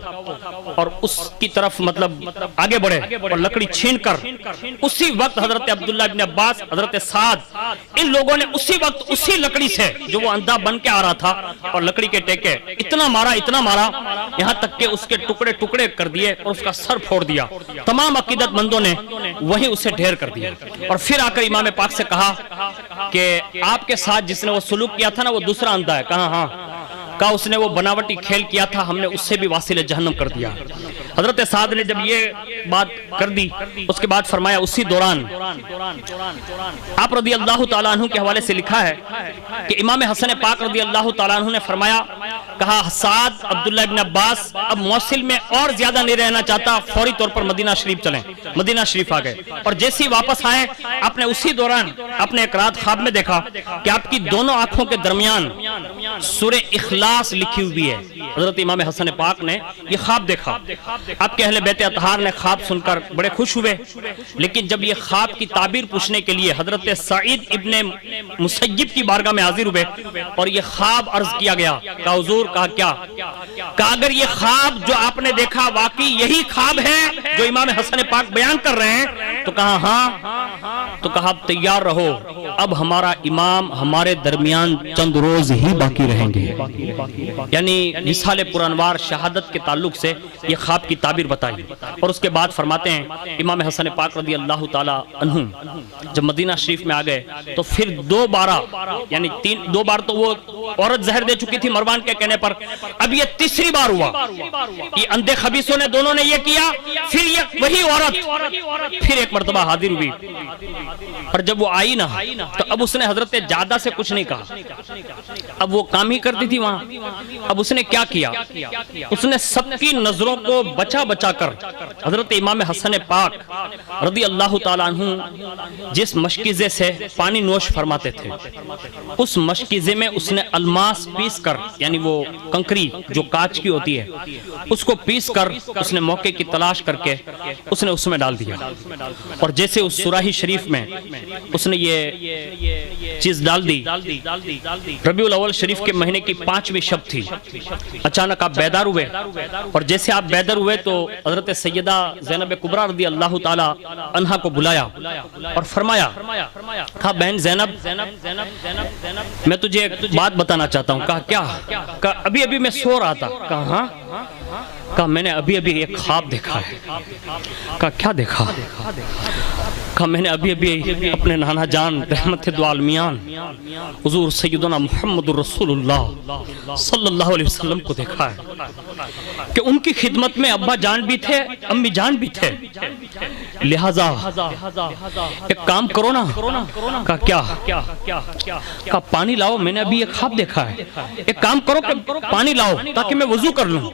اور اس کی طرف مطلب آگے بڑھے اور لکڑی چھین کر اسی وقت حضرت عبداللہ ابن عباس، حضرت سعد، ان لوگوں نے اسی وقت اسی لکڑی سے جو وہ اندھا بن کے آ رہا تھا اور لکڑی کے ٹیکے اتنا مارا یہاں تک کہ اس کے ٹکڑے ٹکڑے کر دیے اور اس کا سر پھوڑ دیا۔ تمام عقیدت مندوں نے وہی اسے ڈھیر کر دیا، اور پھر آ کر امام پاک سے کہا کہ آپ کے ساتھ جس نے وہ سلوک کیا تھا نا وہ دوسرا اندھا ہے۔ کہا کہا اس نے وہ بناوٹی کھیل کیا تھا، ہم نے اس سے بھی واصل جہنم کر دیا۔ حضرت سعد نے جب یہ بات کر دی اس کے بعد فرمایا اسی دوران آپ رضی اللہ تعالیٰ عنہ کے حوالے سے لکھا ہے کہ امام حسن پاک رضی اللہ تعالیٰ عنہ نے فرمایا، کہا سعد عبداللہ ابن عباس اب موصل میں اور زیادہ نہیں رہنا چاہتا، فوری طور پر مدینہ شریف چلیں۔ مدینہ شریف آ گئے اور جیسے واپس آئے آپ نے اسی دوران اپنے ایک رات خواب میں دیکھا کہ آپ کی دونوں آنکھوں کے درمیان سورہ اخلاص لکھی ہوئی ہے۔ حضرت امام حسن پاک نے یہ خواب دیکھا، آپ کے اہل بیت اطہار نے خواب سن کر بڑے خوش ہوئے، لیکن جب یہ خواب کی تعبیر پوچھنے کے لیے حضرت سعید ابن مسیب کی بارگاہ میں حاضر ہوئے اور یہ خواب عرض کیا گیا، کہا حضور، کہا کیا؟ کہا اگر یہ خواب جو آپ نے دیکھا واقعی یہی خواب ہے جو امام حسن پاک بیان کر رہے ہیں تو کہا ہاں، تو کہا تیار رہو، اب ہمارا امام ہمارے درمیان چند روز ہی باقی رہیں گے۔ یعنی رسالہ پرانوار شہادت کے تعلق سے یہ خواب کی تعبیر بتائی، اور اس کے بعد فرماتے ہیں امام حسن پاک رضی اللہ تعالی عنہ جب مدینہ شریف میں آ گئے تو پھر دو بار تو وہ عورت زہر دے چکی تھی مروان کے کہنے پر، اب یہ تیسری بار ہوا، یہ اندھے خبیثوں نے دونوں نے یہ کیا، پھر یہ وہی عورت پھر ایک مرتبہ حاضر ہوئی، اور جب وہ آئی نا تو اب اس نے حضرت جادہ سے کچھ نہیں کہا، اب وہ کام ہی کرتی تھی وہاں. اب اس نے کیا کیا؟ اس نے سب کی نظروں کو بچا بچا کر حضرت امام حسن پاک رضی اللہ تعالیٰ عنہ جس مشکیزے سے پانی نوش فرماتے تھے، اس مشکیزے میں اس نے الماس پیس کر، یعنی وہ کنکری جو کانچ کی ہوتی ہے، اس کو پیس کر اس نے موقع کی تلاش کر کے اس نے اس میں ڈال دیا. اور جیسے اس سراہی شریف میں اس نے یہ چیز ڈال دی، ربیع الاول شریف کے مہینے کی 5ویں شب تھی. اچانک آپ بیدار ہوئے، اور جیسے آپ بیدار ہوئے تو حضرت سیدہ زینب کبریٰ رضی اللہ تعالی عنہا کو بلایا اور فرمایا، کہا بہن زینب میں تجھے ایک بات بتانا چاہتا ہوں. کہا کیا؟ کہا ابھی ابھی میں سو رہا تھا. کہا ہاں؟ کہا میں نے ابھی ابھی ایک خواب دیکھا ہے. کہا کیا دیکھا؟ کہا میں نے ابھی ابھی اپنے نانا جان رحمت دو عالمیان حضور سیدنا محمد رسول اللہ صلی اللہ علیہ وسلم کو دیکھا ہے کہ ان کی خدمت میں ابا جان بھی تھے، امی جان بھی تھے، لہذا ایک کام کرو نا. کہا کیا؟ کہا پانی لاؤ، میں نے ابھی ایک خواب دیکھا ہے، ایک کام کرو کہ پانی لاؤ تاکہ میں وضو کر لوں.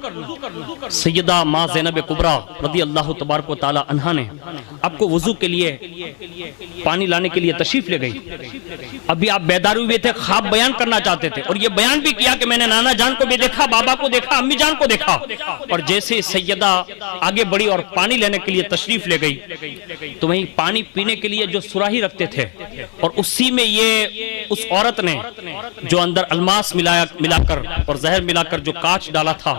سیدہ ماں زینب کبریٰ رضی اللہ تبارک و تعالی عنہا نے آپ کو وضو کے لیے پانی لانے کے لیے تشریف لے گئی. ابھی آپ بیدار ہوئے تھے، خواب بیان کرنا چاہتے تھے، اور یہ بیان بھی کیا کہ میں نے نانا جان کو بھی دیکھا، بابا کو دیکھا، امی جان کو دیکھا. اور جیسے سیدہ آگے بڑھی اور پانی لینے کے لیے تشریف لے گئی تو وہیں پانی پینے کے لیے جو سراہی رکھتے تھے، اور اسی میں یہ اس عورت نے جو اندر الماس ملا کر اور زہر ملا کر جو کانچ ڈالا تھا،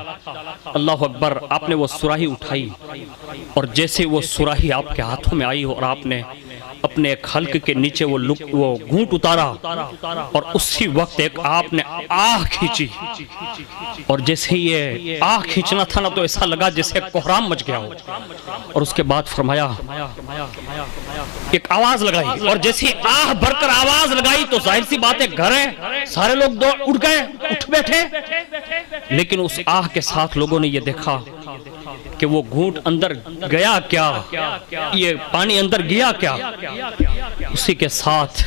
اللہ اکبر، آپ نے وہ سراہی اٹھائی، اور جیسے وہ سراہی آپ کے ہاتھوں میں آئی اور آپ نے اپنے ایک حلق کے نیچے وہ گھونٹ اتارا، اور اسی وقت ایک آپ نے آہ کھینچی، اور جیسے یہ آہ کھینچنا تھا نا تو ایسا لگا جیسے کوہرام مچ گیا ہو. اور اس کے بعد فرمایا، ایک آواز لگائی، اور جیسے آہ بھر کر آواز لگائی تو ظاہر سی بات ہے گھر ہے، سارے لوگ اٹھ گئے، اٹھ بیٹھے. لیکن اس آہ کے ساتھ لوگوں نے یہ دیکھا کہ وہ گھونٹ اندر گیا کیا، یہ پانی اندر گیا کیا. اسی کے ساتھ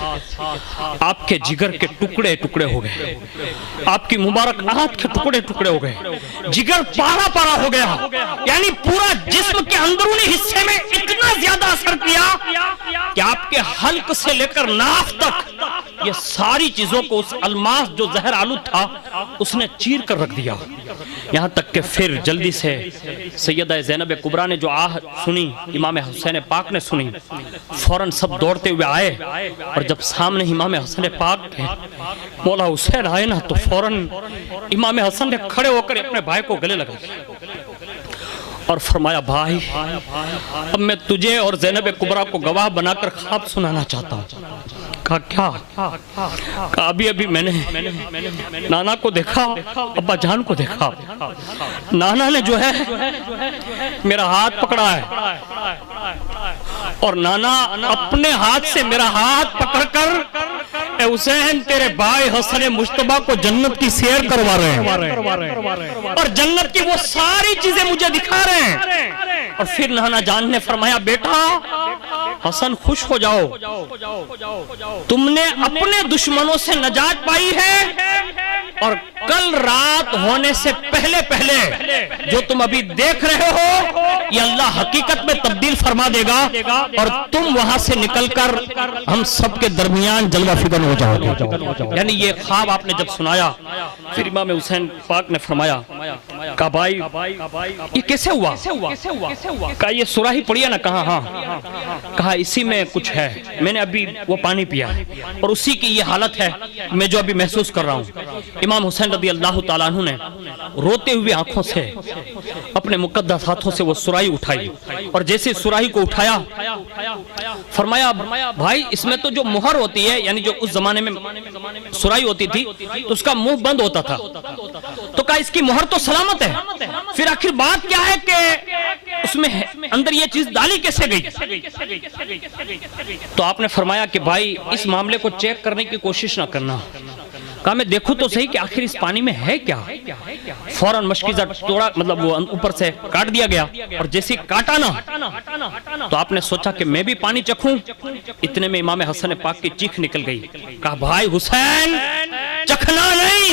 آپ کے جگر کے ٹکڑے ٹکڑے ہو گئے، آپ کی مبارک آنت کے ٹکڑے ٹکڑے ہو گئے، جگر پارا پارا ہو گیا، یعنی پورا جسم کے اندرونی حصے میں اتنا زیادہ اثر کیا کہ آپ کے حلق سے لے کر ناف تک یہ ساری چیزوں کو اس الماس جو زہر آلود تھا اس نے چیر کر رکھ دیا. یہاں تک کہ پھر جلدی سے سیدہ زینب کبریٰ نے جو آہ سنی، امام حسین پاک نے سنی، فوراً سب دوڑتے ہوئے آئے، اور جب سامنے امام حسن پاک کے مولا حسین آئے نا تو فوراً امام حسن نے کھڑے ہو کر اپنے بھائی کو گلے لگا اور فرمایا، بھائی اب میں تجھے اور زینب کبریٰ کو گواہ بنا کر خواب سنانا چاہتا ہوں. کہا کیا؟ کہا ابھی ابھی میں نے نانا کو دیکھا، ابا جان کو دیکھا. نانا نے جو ہے میرا ہاتھ پکڑا ہے، اور نانا اپنے ہاتھ سے میرا ہاتھ پکڑ کر اے حسین تیرے بھائی حسن مجتبیٰ کو جنت کی سیر کروا رہے ہیں، اور جنت کی وہ ساری چیزیں مجھے دکھا رہے ہیں. اور پھر نانا جان نے فرمایا، بیٹا حسن خوش ہو جاؤ، تم نے اپنے دشمنوں سے نجات پائی ہے، اور کل رات ہونے سے پہلے جو تم ابھی دیکھ رہے ہو یہ اللہ حقیقت میں تبدیل فرما دے گا، اور تم وہاں سے نکل کر ہم سب کے درمیان جلوہ فکن ہو جاؤ گے. یعنی یہ خواب آپ نے جب سنایا پھر امام حسین پاک نے فرمایا، کہا بھائی یہ کیسے ہوا؟ کہا یہ سراہی پڑی ہے نا؟ کہا ہاں. کہا اسی میں کچھ ہے، میں نے ابھی وہ پانی پیا اور اسی کی یہ حالت ہے میں جو ابھی محسوس کر رہا ہوں. امام حسین رضی اللہ تعالیٰ عنہ نے روتے ہوئے آنکھوں سے اپنے مقدس ہاتھوں سے وہ سراہی اٹھائی، اور جیسے سراہی کو اٹھایا فرمایا، بھائی اس میں تو جو مہر ہوتی ہے، یعنی جو اس زمانے میں سراہی ہوتی تھی تو اس کا منہ بند ہوتا تھا، تو کہا اس کی مہر تو سلامت ہے، پھر آخر بات کیا ہے کہ اس میں اندر یہ چیز ڈالی کیسے گئی؟ تو آپ نے فرمایا کہ بھائی اس معاملے کو چیک کرنے کی کوشش نہ کرنا، کہا میں دیکھوں تو صحیح کہ آخر اس پانی میں ہے کیا. فوراً مشکیزہ توڑا, مطلب وہ اوپر سے کاٹ دیا گیا, اور جیسے کاٹا نا تو آپ نے سوچا کہ میں بھی پانی چکھوں. اتنے میں امام حسن پاک کی چیخ نکل گئی. کہا بھائی حسین چکھنا نہیں,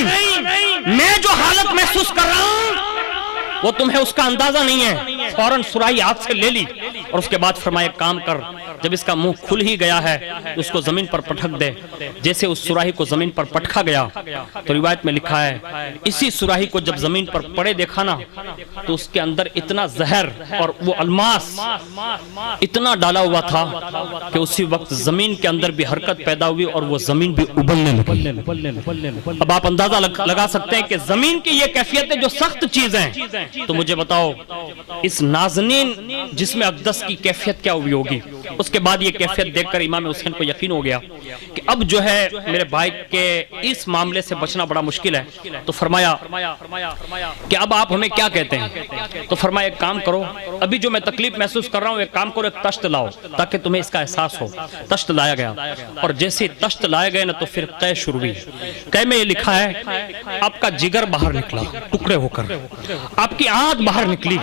میں جو حالت محسوس کر رہا ہوں وہ تمہیں اس کا اندازہ نہیں ہے. فوراً سراہی ہاتھ سے لے لی اور اس کے بعد فرمایا کام کر, جب اس کا منہ کھل ہی گیا ہے اس کو زمین پر پٹک دے. جیسے اس سراہی کو زمین پر پٹکا گیا تو روایت میں لکھا ہے اسی سراہی کو جب زمین پر پڑے دیکھا نا تو اس کے اندر اتنا زہر اور وہ الماس اتنا ڈالا ہوا تھا کہ اسی وقت زمین کے اندر بھی حرکت پیدا ہوئی اور وہ زمین بھی ابلنے لگی. اب آپ اندازہ لگا سکتے ہیں کہ زمین کی یہ کیفیت ہے جو سخت چیز ہیں. تو مجھے بتاؤ اس نازنین جسم اقدس کی کیفیت کیا ہوئی ہوگی. اس کے بعد یہ کیفیت دیکھ کر امام حسین کو یقین ہو گیا کہ اب جو ہے میرے بھائی کے اس معاملے سے بچنا بڑا مشکل ہے. تو فرمایا کہ اب آپ ہمیں کیا کہتے ہیں. تو فرمایا ایک کام کرو, ابھی جو میں تکلیف محسوس کر رہا ہوں ایک کام کرو, ایک تشت لاؤ تاکہ تمہیں اس کا احساس ہو. تشت لایا گیا اور جیسے تشت لائے گئے نا تو پھر قے شروع ہوئی. قے میں یہ لکھا ہے آپ کا جگر باہر نکلا ٹکڑے ہو کر, آپ کی آنت باہر نکلی,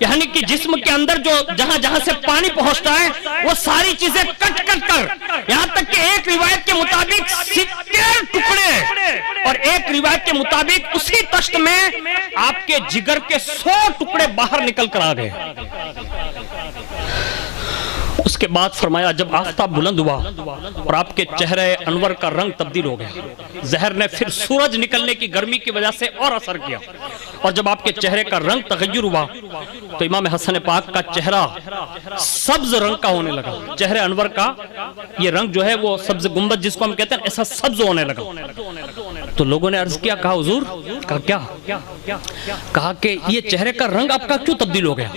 یعنی کہ جسم کے اندر جو جہاں جہاں سے پانی پہنچتا ہے وہ ساری چیزیں کٹ کٹ کر, یہاں تک کہ ایک روایت کے مطابق 70 ٹکڑے اور ایک روایت کے مطابق اسی تشت میں آپ کے جگر کے 100 ٹکڑے باہر نکل کر آ گئے. اس کے بعد فرمایا جب آفتاب بلند ہوا اور آپ کے چہرے انور کا رنگ تبدیل ہو گیا, زہر نے پھر سورج نکلنے کی گرمی کی وجہ سے اور اثر کیا, اور جب آپ کے چہرے کا رنگ تغیر ہوا تو امام حسن پاک کا چہرہ سبز رنگ کا ہونے لگا. چہرے انور کا یہ رنگ جو ہے وہ سبز گنبد جس کو ہم کہتے ہیں ایسا سبز ہونے لگا. تو لوگوں نے عرض کیا, کہا حضور, کہا کیا, کہا کہ یہ چہرے کا رنگ آپ کا کیوں تبدیل ہو گیا.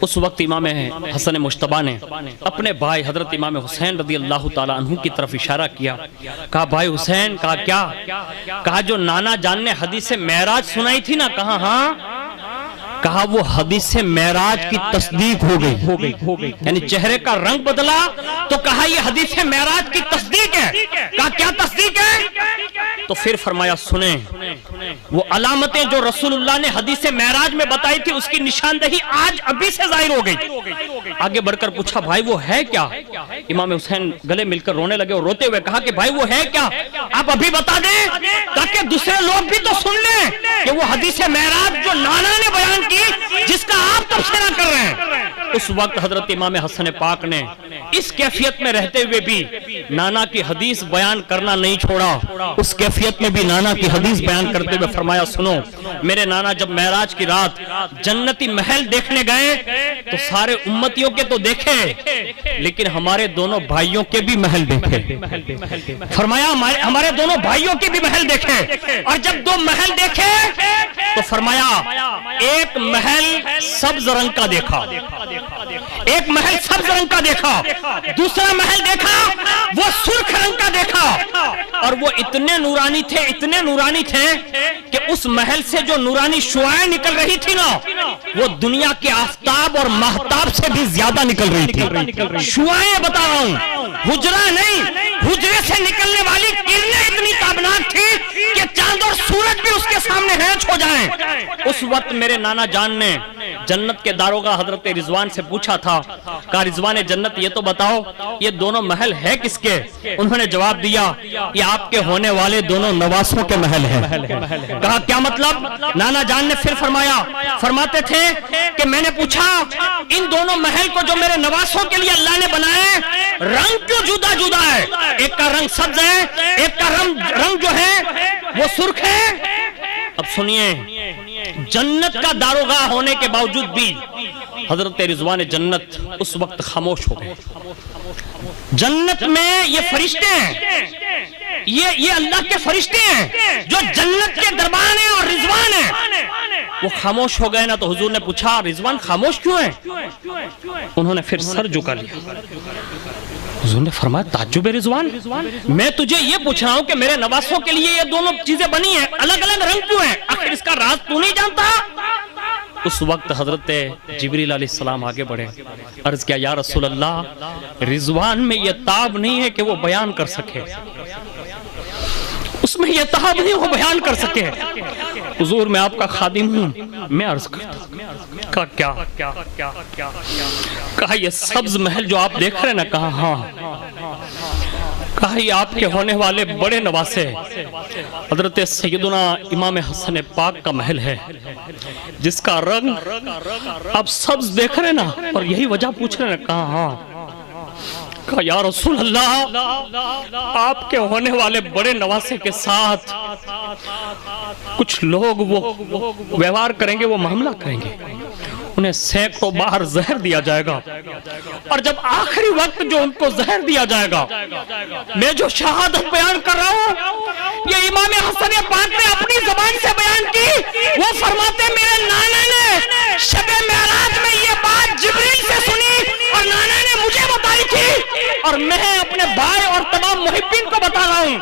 اس وقت امام حسن مجتبی نے اپنے بھائی حضرت امام حسین رضی اللہ تعالی عنہ کی طرف اشارہ کیا. کہا بھائی حسین, کہا کیا, کہا جو نانا جان نے حدیث معراج سنائی تھی نا, کہا ہاں, کہا وہ حدیث معراج کی تصدیق ہو گئی. یعنی چہرے کا رنگ بدلا تو کہا یہ حدیث معراج کی تصدیق ہے. کہا کیا تصدیق ہے. تو پھر فرمایا سنیں وہ علامتیں جو رسول اللہ نے حدیث معراج میں بتائی تھی اس کی نشاندہی آج ابھی سے ظاہر ہو گئی. آگے بڑھ کر پوچھا بھائی وہ ہے کیا. امام حسین گلے مل کر رونے لگے اور روتے ہوئے کہا کہ بھائی وہ ہے کیا, آپ ابھی بتا دیں تاکہ دوسرے لوگ بھی تو سن لیں کہ وہ حدیث معراج جو نانا نے بیان کی جس کا آپ تبصرہ کر رہے ہیں. اس وقت حضرت امام حسن پاک نے اس کیفیت میں رہتے ہوئے بھی نانا کی حدیث بیان کرنا نہیں چھوڑا. اس کیفیت میں بھی نانا کی حدیث بیان کرتے ہوئے فرمایا سنو, میرے نانا جب معراج کی رات جنتی محل دیکھنے گئے تو سارے امتیوں کے تو دیکھے لیکن ہمارے دونوں بھائیوں کے بھی محل دیکھے. فرمایا ہمارے دونوں بھائیوں کے بھی محل دیکھے, اور جب دو محل دیکھے تو فرمایا ایک محل سبز رنگ کا دیکھا, ایک محل سبز رنگ کا دیکھا, دوسرا محل دیکھا وہ سرخ رنگ کا دیکھا, اور وہ اتنے نورانی تھے کہ اس محل سے جو نورانی شعاعیں نکل رہی تھی نا وہ دنیا کے آفتاب اور مہتاب سے بھی زیادہ نکل رہی تھی. شعاعیں بتا رہا ہوں, حجرہ نہیں, حجرے سے نکلنے والی کرنیں اتنی تابناک تھی کہ چاند اور سورج بھی اس کے سامنے ہینچ ہو جائیں. اس وقت میرے نانا جان نے جنت کے داروغہ حضرت رضوان سے پوچھا تھا, کہا رضوان جنت یہ تو بتاؤ یہ دونوں محل ہے کس کے. انہوں نے جواب دیا یہ آپ کے ہونے والے دونوں نواسوں کے محل ہیں. کہا کیا مطلب. نانا جان نے پھر فرماتے تھے کہ میں نے پوچھا ان دونوں محل کو جو میرے نواسوں کے لیے اللہ نے بنائے رنگ کیوں جدا جدا ہے, ایک کا رنگ سبز ہے ایک کا رنگ جو ہے وہ سرخ ہے. اب سنیے, جنت کا داروغہ ہونے کے باوجود بھی حضرت رضوان جنت اس وقت خاموش ہو گئے. جنت میں یہ فرشتے ہیں, یہ اللہ کے فرشتے ہیں جو جنت کے دربان ہیں اور رضوان ہیں, وہ خاموش ہو گئے نا. تو حضور نے پوچھا رضوان خاموش کیوں ہیں. انہوں نے پھر سر جھکا لیا. حضور نے فرمایا تعجب رضوان, میں تجھے یہ پوچھ رہا ہوں کہ میرے نواسوں کے لیے یہ دونوں چیزیں بنی ہیں, الگ الگ رنگ کیوں ہیں, آخر اس کا راز تو نہیں جانتا. اس وقت حضرت جبریل علیہ السلام آگے بڑھے, عرض کیا یا رسول اللہ رضوان میں یہ تاب نہیں ہے کہ وہ بیان کر سکے. اس میں یہ تہاب نہیں وہ بیان کر سکے. حضور میں آپ کا خادم ہوں. میں عرض کرتا ہوں کہا کیا؟ کہا یہ سبز محل جو آپ دیکھ رہے ہیں نا. کہا ہاں. کہا یہ آپ کے ہونے والے بڑے نواسے حضرت سیدنا امام حسن پاک کا محل ہے جس کا رنگ آپ سبز دیکھ رہے ہیں نا اور یہی وجہ پوچھ رہے ہیں. کہا ہاں. کہا یا رسول اللہ آپ کے ہونے والے بڑے نواسے کے ساتھ کچھ لوگ وہ ویوہار کریں گے, وہ معاملہ کریں گے, انہیں سینکڑوں بار زہر دیا جائے گا, اور جب آخری وقت جو ان کو زہر دیا جائے گا, میں جو شہادت بیان کر رہا ہوں یہ امام حسن پاک نے اپنی زبان سے بیان کی. وہ فرماتے میرے نانا نے شب معراج میں یہ بات جبریل سے سنی اور نانا نے مجھے بتائی تھی, اور میں اپنے بھائی اور تمام محبین کو بتا رہا ہوں.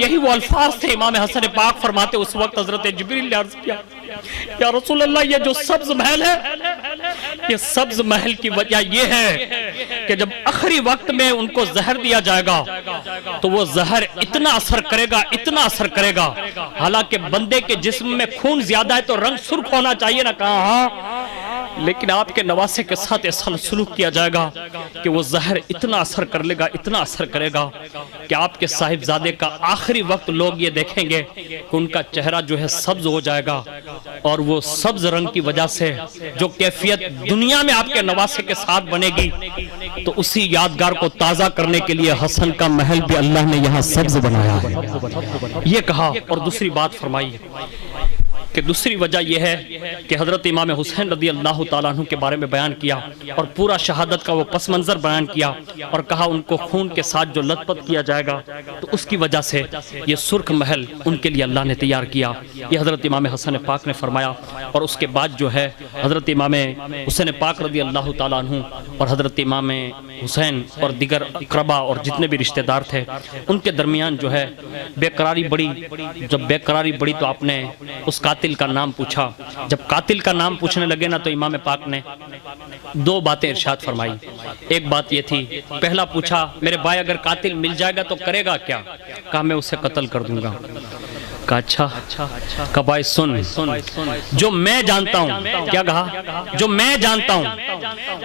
یہی وہ الفاظ تھے. امام حسن پاک فرماتے اس وقت حضرت جبریل نے عرض کیا یا رسول اللہ یہ جو سبز محل ہے, یہ سبز محل کی وجہ یہ ہے کہ جب آخری وقت میں ان کو زہر دیا جائے گا تو وہ زہر اتنا اثر کرے گا, اتنا اثر کرے گا, حالانکہ بندے کے جسم میں خون زیادہ ہے تو رنگ سرخ ہونا چاہیے نا. کہا ہاں, لیکن آپ کے نواسے کے ساتھ ایسا سلوک کیا جائے گا کہ وہ زہر اتنا اثر کر لے گا, اتنا اثر کرے گا کہ آپ کے صاحبزادے کا آخری وقت لوگ یہ دیکھیں گے کہ ان کا چہرہ جو ہے سبز ہو جائے گا, اور وہ سبز رنگ کی وجہ سے جو کیفیت دنیا میں آپ کے نواسے کے ساتھ بنے گی, تو اسی یادگار کو تازہ کرنے کے لیے حسن کا محل بھی اللہ نے یہاں سبز بنایا ہے. یہ کہا. اور دوسری بات فرمائی کہ دوسری وجہ یہ ہے کہ حضرت امام حسین رضی اللہ تعالیٰ عنہ کے بارے میں بیان کیا اور پورا شہادت کا وہ پس منظر بیان کیا, اور کہا ان کو خون کے ساتھ جو لت پت کیا جائے گا تو اس کی وجہ سے یہ سرخ محل ان کے لیے اللہ نے تیار کیا. یہ حضرت امام حسن پاک نے فرمایا. اور اس کے بعد جو ہے حضرت امام حسین پاک رضی اللہ تعالیٰ عنہ اور حضرت امام حسین اور دیگر اقربا اور جتنے بھی رشتہ دار تھے ان کے درمیان جو ہے بے قراری بڑی. جب بے قراری بڑی تو آپ نے اس قاتل کا نام پوچھا. جب قاتل کا نام پوچھنے لگے نا تو امام پاک نے دو باتیں ارشاد فرمائی. ایک بات یہ تھی, پہلا پوچھا میرے بھائی اگر قاتل مل جائے گا تو کرے گا کیا؟ کہا میں اسے قتل کر دوں گا. کہا اچھا. کہا بھائی سن, جو میں جانتا ہوں, کیا کہا, جو میں جانتا ہوں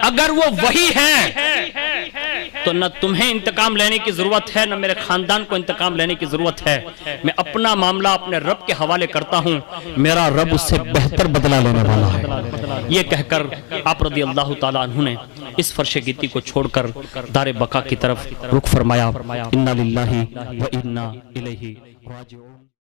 اگر وہ وہی ہے تو نہ تمہیں انتقام لینے کی ضرورت ہے نہ میرے خاندان کو انتقام لینے کی ضرورت ہے. میں اپنا معاملہ اپنے رب کے حوالے کرتا ہوں, میرا رب اس سے بہتر بدلہ لینے والا ہے. یہ کہہ کر آپ رضی اللہ تعالیٰ عنہ نے اس فرش گیتی کو چھوڑ کر دار بقا کی طرف رخ فرمایا. انا للہ و انا الیہ راجعون.